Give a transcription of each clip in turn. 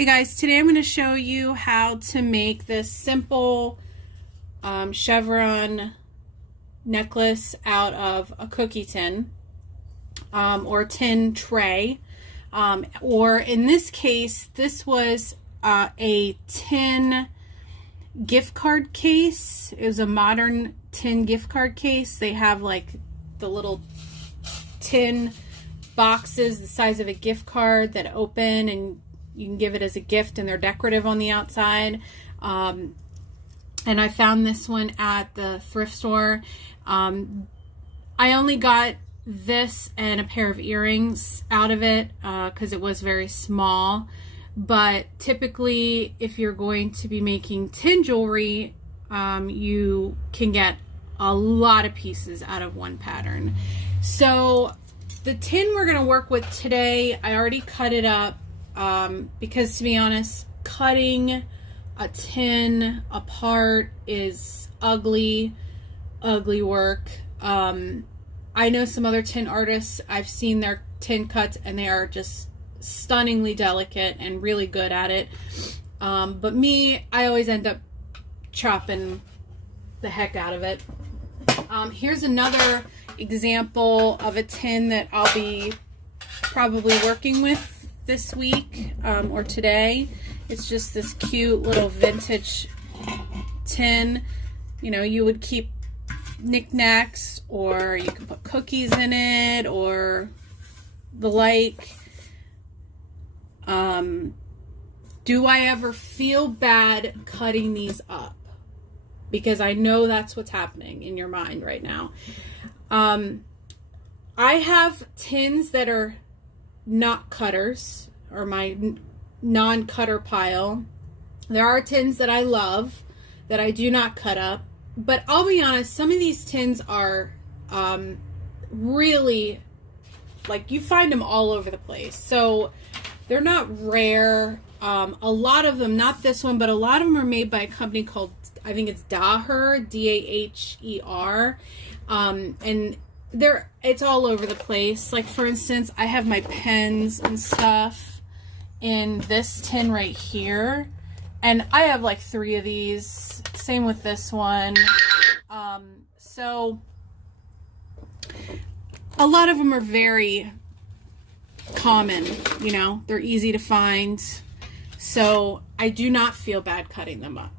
Hey guys, today I'm going to show you how to make this simple Chevron necklace out of a cookie tin or tin tray, or in this case this was a tin gift card case. It was a modern tin gift card case. They have like the little tin boxes the size of a gift card that open and you can give it as a gift, and they're decorative on the outside. And I found this one at the thrift store. I only got this and a pair of earrings out of it because it was very small. But typically, if you're going to be making tin jewelry, you can get a lot of pieces out of one pattern. So the tin we're going to work with today, I already cut it up. Because to be honest, cutting a tin apart is ugly work. I know some other tin artists, I've seen their tin cuts and they are just stunningly delicate and really good at it. But me, I always end up chopping the heck out of it. Here's another example of a tin that I'll be probably working with this week or today. It's just this cute little vintage tin. You know, you would keep knickknacks, or you could put cookies in it or the like. Do I ever feel bad cutting these up? Because I know that's what's happening in your mind right now. I have tins that are not cutters, or my non-cutter pile. There are tins that I love that I do not cut up, but I'll be honest, some of these tins are really, like, you find them all over the place. So they're not rare. A lot of them, not this one, but a lot of them are made by a company called, I think it's Daher, D-A-H-E-R, and it's all over the place. Like, for instance, I have my pens and stuff in this tin right here, and I have like 3 of these. Same with this one. So a lot of them are very common, you know, they're easy to find. So I do not feel bad cutting them up.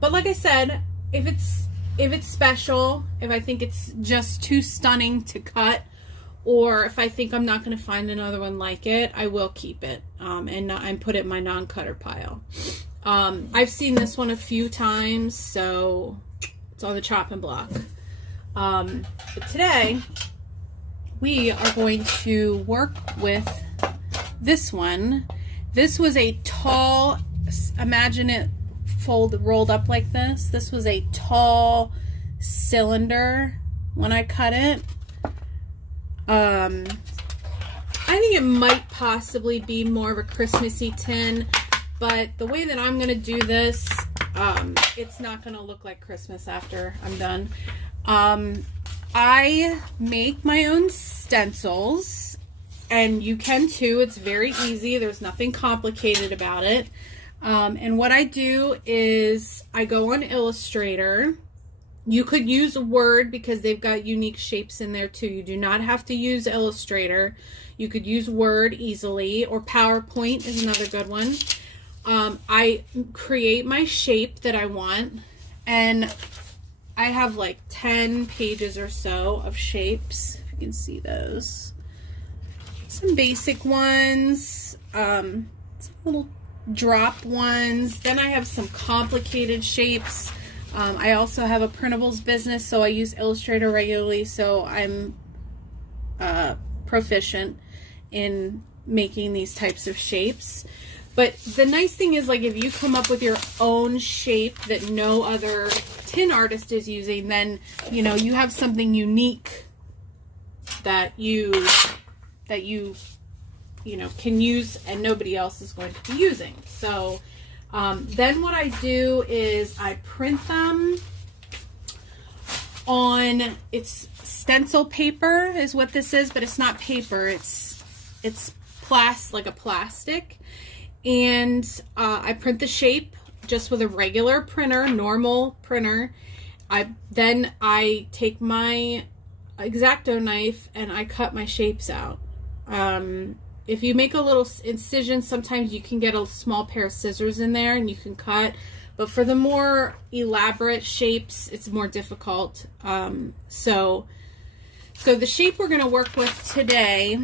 But like I said, if it's special, if I think it's just too stunning to cut, or if I think I'm not going to find another one like it, I will keep it and put it in my non-cutter pile. I've seen this one a few times, so it's on the chopping block. But today, we are going to work with this one. This was a tall, imagine it rolled up like this. This was a tall cylinder when I cut it. I think it might possibly be more of a Christmassy tin, but the way that I'm gonna do this, it's not gonna look like Christmas after I'm done. I make my own stencils, and you can too. It's very easy. There's nothing complicated about it. And what I do is I go on Illustrator. You could use Word because they've got unique shapes in there too. You do not have to use Illustrator. You could use Word easily, or PowerPoint is another good one. I create my shape that I want, and I have like 10 pages or so of shapes, if you can see those. Some basic ones, some little drop ones. Then I have some complicated shapes. I also have a printables business, so I use Illustrator regularly, so I'm proficient in making these types of shapes. But the nice thing is, like, if you come up with your own shape that no other tin artist is using, then, you know, you have something unique that you know, can use and nobody else is going to be using. So then what I do is I print them on, it's stencil paper is what this is, but it's not paper. It's like a plastic. And I print the shape just with a regular printer, normal printer. Then I take my X-Acto knife and I cut my shapes out. If you make a little incision, sometimes you can get a small pair of scissors in there and you can cut. But for the more elaborate shapes, it's more difficult. So the shape we're going to work with today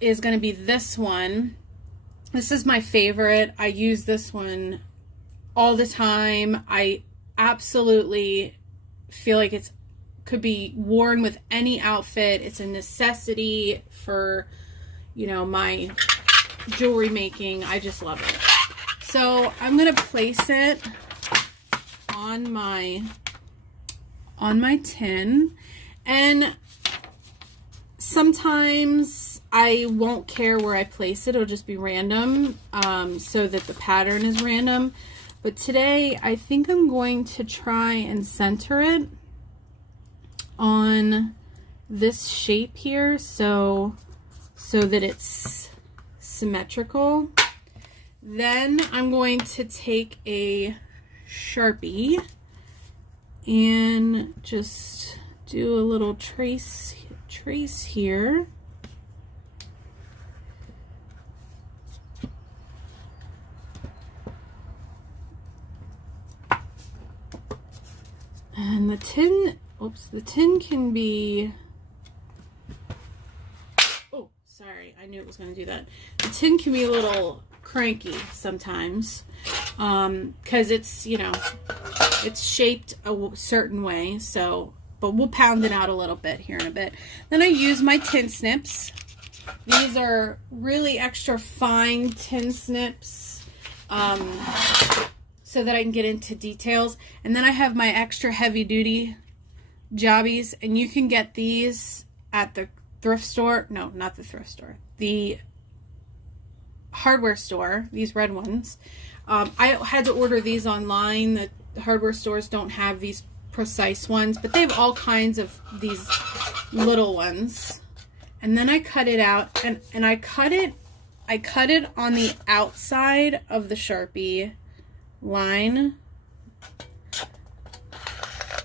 is going to be this one. This is my favorite. I use this one all the time. I absolutely feel like it could be worn with any outfit. It's a necessity for, you know, my jewelry making. I just love it. So I'm going to place it on my tin, and sometimes I won't care where I place it. It'll just be random, so that the pattern is random. But today I think I'm going to try and center it on this shape here, so that it's symmetrical. Then I'm going to take a Sharpie and just do a little trace here. And the tin can be, oh, sorry, I knew it was going to do that. The tin can be a little cranky sometimes, because it's, you know, it's shaped a certain way, so, but we'll pound it out a little bit here in a bit. Then I use my tin snips. These are really extra fine tin snips, so that I can get into details. And then I have my extra heavy duty jobbies, and you can get these at the thrift store. No, not the thrift store. The hardware store, these red ones. I had to order these online. The hardware stores don't have these precise ones, but they have all kinds of these little ones. And then I cut it out, and I cut it on the outside of the Sharpie line,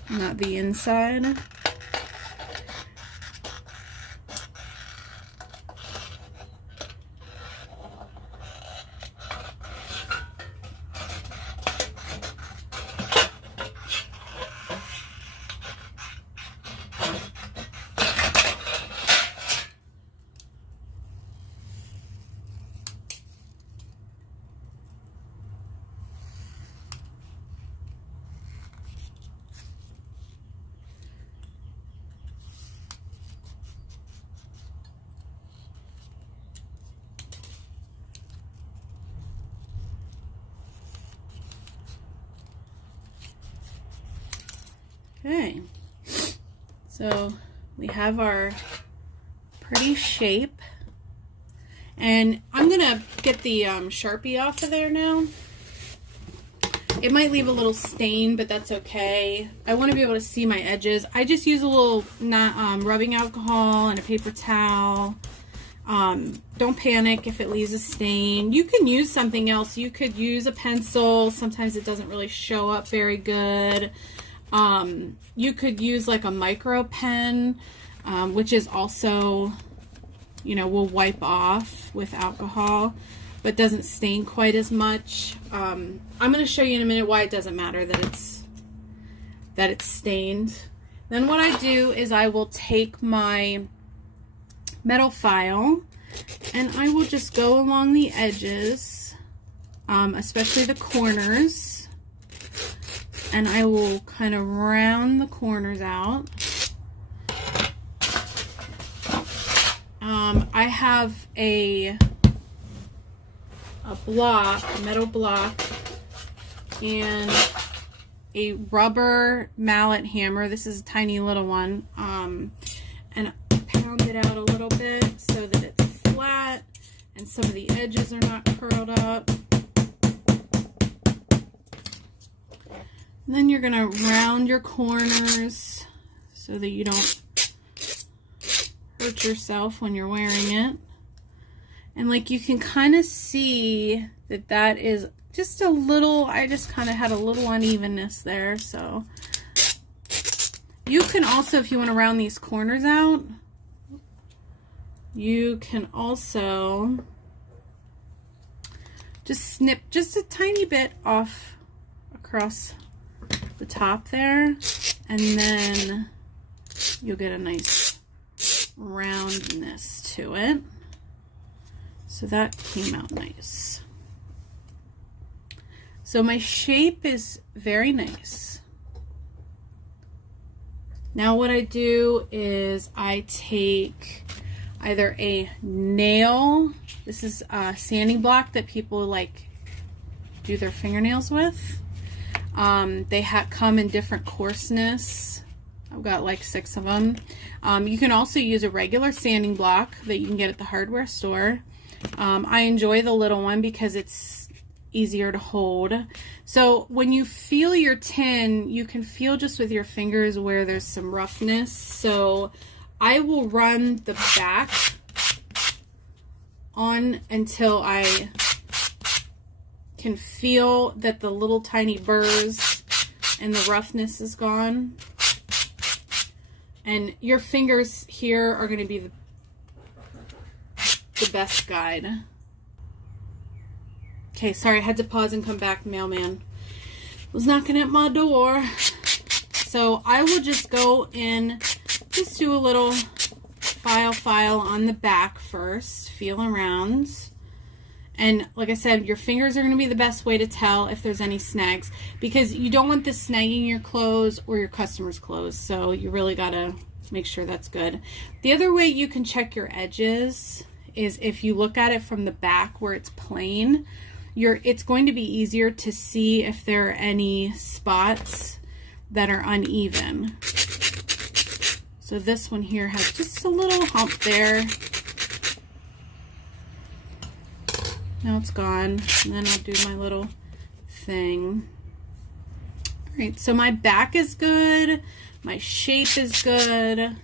not the inside. Okay, so we have our pretty shape, and I'm gonna get the Sharpie off of there now. It might leave a little stain, but that's okay. I want to be able to see my edges. I just use a little rubbing alcohol and a paper towel. Don't panic if it leaves a stain. You can use something else. You could use a pencil. Sometimes it doesn't really show up very good. You could use like a micro pen, which is also, you know, will wipe off with alcohol, but doesn't stain quite as much. I'm going to show you in a minute why it doesn't matter that it's stained. Then what I do is I will take my metal file and I will just go along the edges, especially the corners. And I will kind of round the corners out. I have a metal block, and a rubber mallet hammer. This is a tiny little one. And I pound it out a little bit so that it's flat and some of the edges are not curled up. And then you're going to round your corners so that you don't hurt yourself when you're wearing it. And like you can kind of see that that is just a little, I just kind of had a little unevenness there. So you can also, if you want to round these corners out, you can also just snip just a tiny bit off across the top there, and then you'll get a nice roundness to it. So that came out nice. So my shape is very nice. Now what I do is I take either a nail, this is a sanding block that people like do their fingernails with. They come in different coarseness. I've got like 6 of them. You can also use a regular sanding block that you can get at the hardware store. I enjoy the little one because it's easier to hold. So when you feel your tin, you can feel just with your fingers where there's some roughness. So I will run the back on until I can feel that the little tiny burrs and the roughness is gone. And your fingers here are going to be the best guide. Okay, sorry, I had to pause and come back. Mailman was knocking at my door. So I will just go in, just do a little file on the back first, feel around. And like I said, your fingers are going to be the best way to tell if there's any snags, because you don't want this snagging your clothes or your customer's clothes. So you really got to make sure that's good. The other way you can check your edges is if you look at it from the back where it's plain, it's going to be easier to see if there are any spots that are uneven. So this one here has just a little hump there. Now it's gone, and then I'll do my little thing. All right, so my back is good, my shape is good.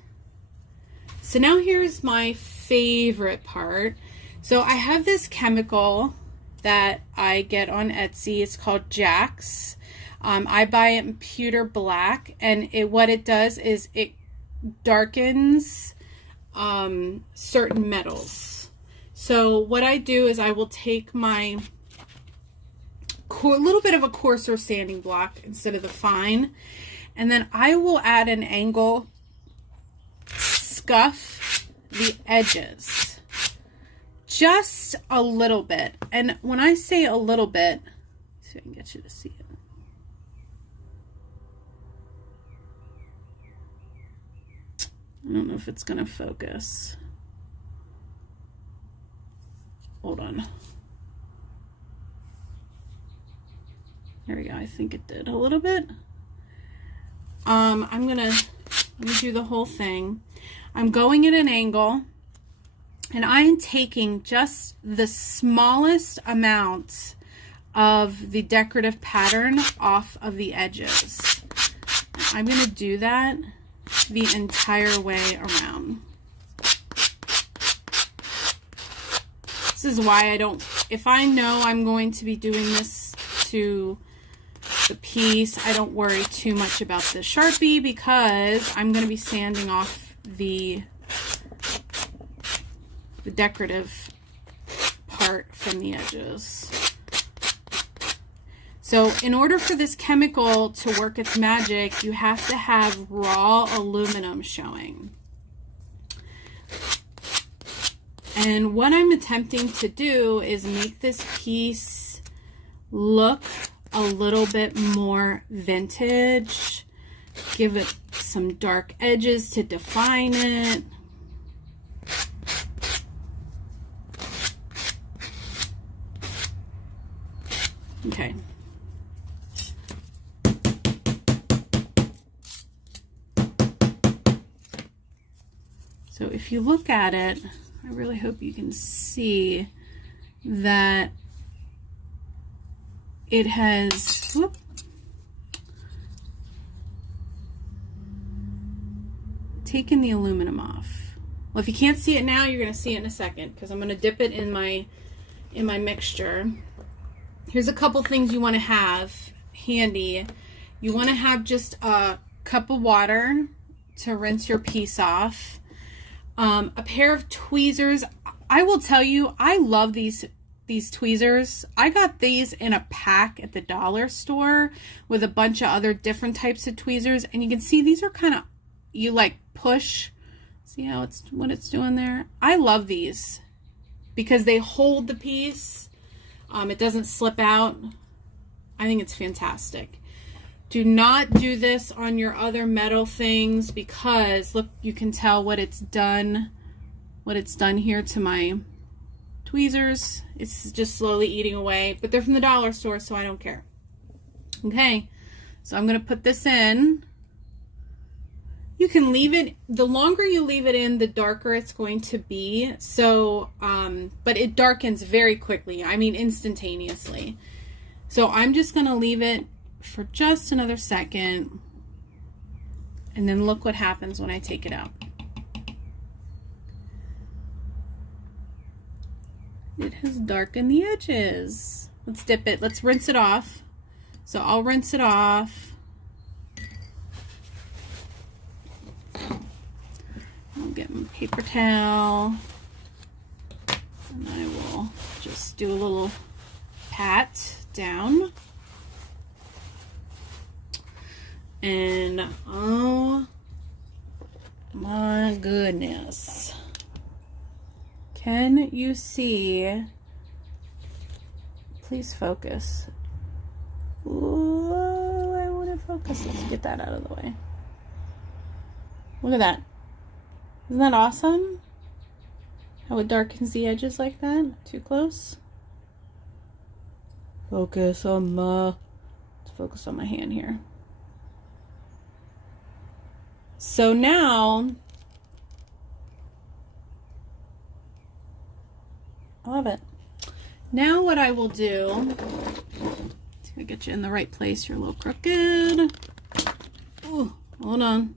So now here's my favorite part. So I have this chemical that I get on Etsy. It's called Jax. I buy it in pewter black, and what it does is it darkens certain metals. So what I do is I will take my little bit of a coarser sanding block instead of the fine, and then I will add an angle, scuff the edges just a little bit. And when I say a little bit, see if I can get you to see it. I don't know if it's gonna focus. Hold on. There we go. I think it did a little bit. Let me do the whole thing. I'm going at an angle, and I am taking just the smallest amount of the decorative pattern off of the edges. I'm going to do that the entire way around. This is why if I know I'm going to be doing this to the piece, I don't worry too much about the Sharpie, because I'm going to be sanding off the decorative part from the edges. So in order for this chemical to work its magic, you have to have raw aluminum showing. And what I'm attempting to do is make this piece look a little bit more vintage, give it some dark edges to define it. Okay. So if you look at it, I really hope you can see that it has, taken the aluminum off. Well, if you can't see it now, you're going to see it in a second because I'm going to dip it in my mixture. Here's a couple things you want to have handy. You want to have just a cup of water to rinse your piece off. A pair of tweezers. I will tell you, I love these tweezers. I got these in a pack at the dollar store with a bunch of other different types of tweezers, and you can see these are kind of, you like push. See how what it's doing there? I love these because they hold the piece. It doesn't slip out. I think it's fantastic. Do not do this on your other metal things because look, you can tell what it's done here to my tweezers. It's just slowly eating away, but they're from the dollar store, so I don't care. Okay, so I'm gonna put this in. You can leave it, the longer you leave it in, the darker it's going to be. So, but it darkens very quickly. I mean, instantaneously. So I'm just gonna leave it for just another second. And then look what happens when I take it out. It has darkened the edges. Let's dip it. Let's rinse it off. So I'll rinse it off. I'll get my paper towel. And I will just do a little pat down. And oh my goodness. Can you see? Please focus. Ooh, I want to focus. Let's get that out of the way. Look at that. Isn't that awesome? How it darkens the edges like that? Too close? Focus on let's focus on my hand here. So now, I love it. Now what I will do, to get you in the right place, you're a little crooked. Ooh, hold on.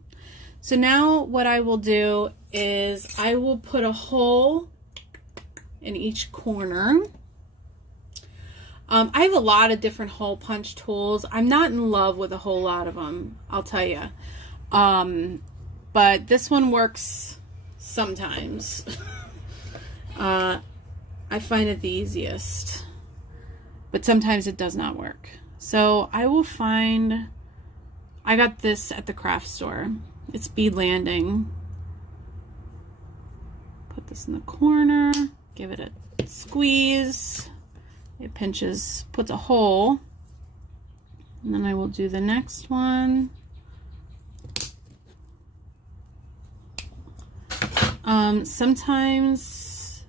So now what I will do is I will put a hole in each corner. I have a lot of different hole punch tools. I'm not in love with a whole lot of them, I'll tell you. But this one works sometimes. I find it the easiest, but sometimes it does not work. So I will find, I got this at the craft store. It's bead landing. Put this in the corner, give it a squeeze. It pinches, puts a hole. And then I will do the next one. Sometimes,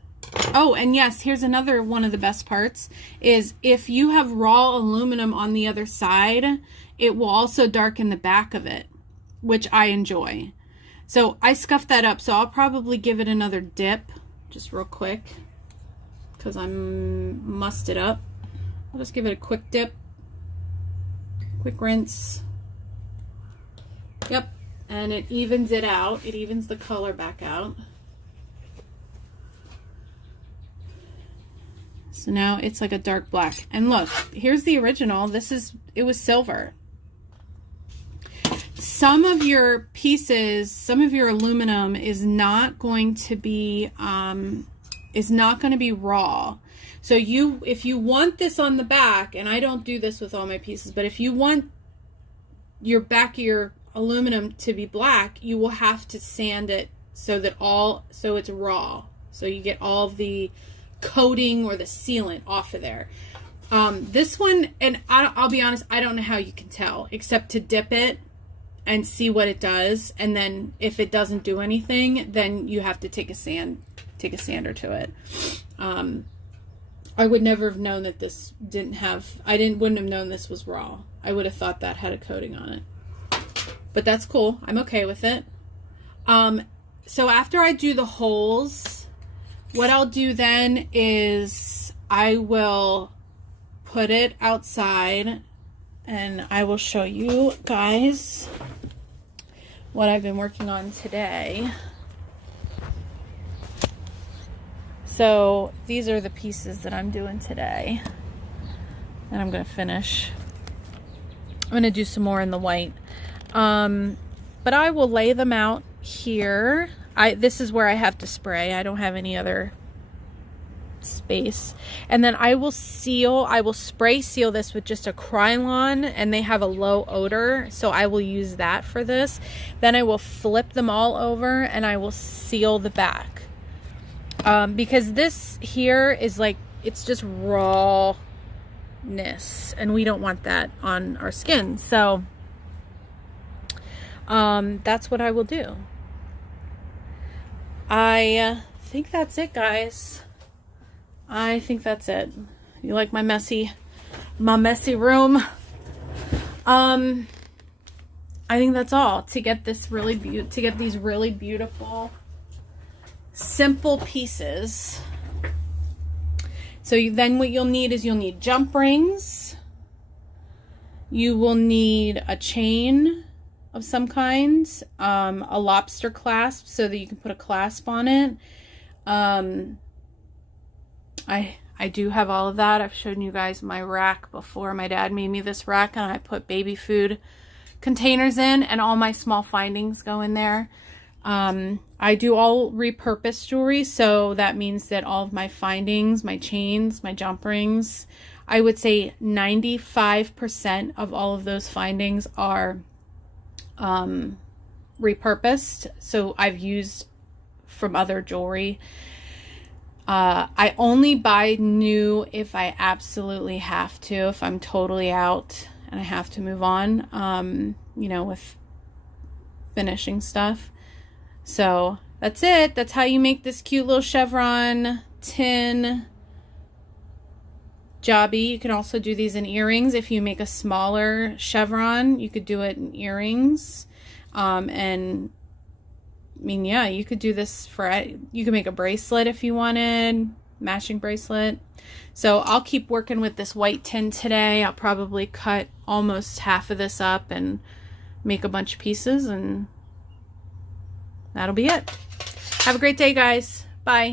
oh, and yes, here's another one of the best parts is if you have raw aluminum on the other side, it will also darken the back of it, which I enjoy. So I scuffed that up, so I'll probably give it another dip, just real quick, because I'm mussed it up. I'll just give it a quick dip, quick rinse. Yep, and it evens it out. It evens the color back out. So now it's like a dark black. And look, here's the original. It was silver. Some of your pieces, some of your aluminum is not going to be raw. So if you want this on the back, and I don't do this with all my pieces, but if you want your back of your aluminum to be black, you will have to sand it so it's raw. So you get all of the coating or the sealant off of there. This one, and I'll be honest, I don't know how you can tell except to dip it and see what it does, and then if it doesn't do anything, then you have to take a sander to it. I would never have known that this wouldn't have known this was raw. I would have thought that had a coating on it. But that's cool. I'm okay with it. So after I do the holes, what I'll do then is I will put it outside and I will show you guys what I've been working on today. So these are the pieces that I'm doing today. And I'm going to finish. I'm going to do some more in the white. But I will lay them out here. This is where I have to spray. I don't have any other space. And then I will spray seal this with just a Krylon, and they have a low odor, so I will use that for this. Then I will flip them all over and I will seal the back. Because this here is like, it's just rawness, and we don't want that on our skin. So that's what I will do. I think that's it, guys. I think that's it. You like my messy room? I think that's all to get this to get these really beautiful, simple pieces. So then what you'll need is you'll need jump rings. You will need a chain of some kind, a lobster clasp so that you can put a clasp on it. I do have all of that. I've shown you guys my rack before. My dad made me this rack, and I put baby food containers in, and all my small findings go in there. I do all repurposed jewelry, so that means that all of my findings, my chains, my jump rings, I would say 95% of all of those findings are repurposed. So I've used from other jewelry. I only buy new if I absolutely have to, if I'm totally out and I have to move on, you know, with finishing stuff. So that's it. That's how you make this cute little chevron tin jobby. You can also do these in earrings. If you make a smaller chevron, you could do it in earrings. And I mean, yeah, you could do this you could make a bracelet if you wanted, matching bracelet. So I'll keep working with this white tin today. I'll probably cut almost half of this up and make a bunch of pieces, and that'll be it. Have a great day, guys. Bye.